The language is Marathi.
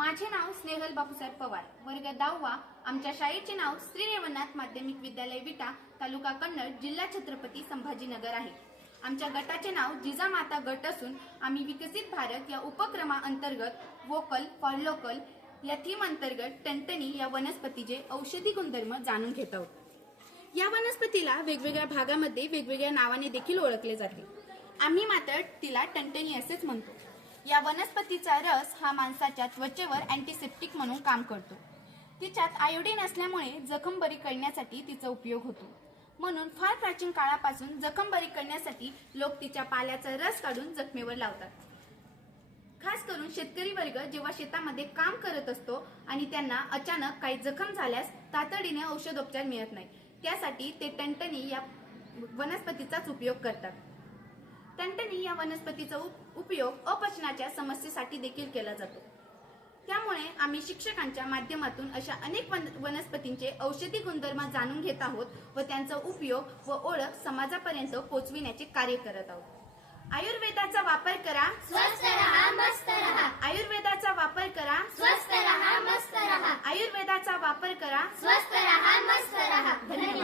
माझे नाव स्नेहल बापूसाहेब पवार. वर्ग दहावा आमच्या शाळेचे नाव श्री रेवनाथ माध्यमिक विद्यालय विटा तालुका कन्नड जिल्हा छत्रपती संभाजीनगर आहे. आमच्या गटाचे नाव जिजामाता गट असून आम्ही विकसित भारत या उपक्रमाअंतर्गत वोकल फॉर लोकल या थीम अंतर्गत टणटणी या वनस्पतीचे औषधी गुणधर्म जाणून घेत आहोत. या वनस्पतीला वेगवेगळ्या भागामध्ये वेगवेगळ्या नावाने देखील ओळखले जाते. आम्ही मात्र तिला टणटणी असेच म्हणतो. या वनस्पतीचा रस हा माणसाच्या त्वचेवर अँटीसेप्टिक म्हणून काम करतो. तिच्यात आयोडीन असल्यामुळे जखम बरी करण्यासाठी तिचा उपयोग होतो. म्हणून फार प्राचीन काळापासून जखम बरी करण्यासाठी लोक तिच्या पाल्याचा रस काढून जखमेवर लावतात. खास करून शेतकरी वर्ग जेव्हा शेतामध्ये काम करत असतो आणि त्यांना अचानक काही जखम झाल्यास तातडीने औषधोपचार मिळत नाही. त्यासाठी ते टणटणी या वनस्पतीचाच उपयोग करतात. टणटणी या वनस्पतीचा उप- उपयोग अपचनाच्या समस्येसाठी देखील केला जातो. त्यामुळे आम्ही शिक्षकांच्या माध्यमातून अशा अनेक वन- वनस्पतींचे औषधी गुणधर्म जाणून घेत आहोत व त्यांचा उपयोग व ओळख समाजापर्यंत पोहोचविण्याचे कार्य करत आहोत. आयुर्वेदाचा वापर करा. स्वस्थ रहा मस्त रहा. आयुर्वेदाचा वापर करा. स्वस्थ रहा मस्त रहा. आयुर्वेदाचा वापर करा. स्वस्थ रहा मस्त रहा. धन्यवाद.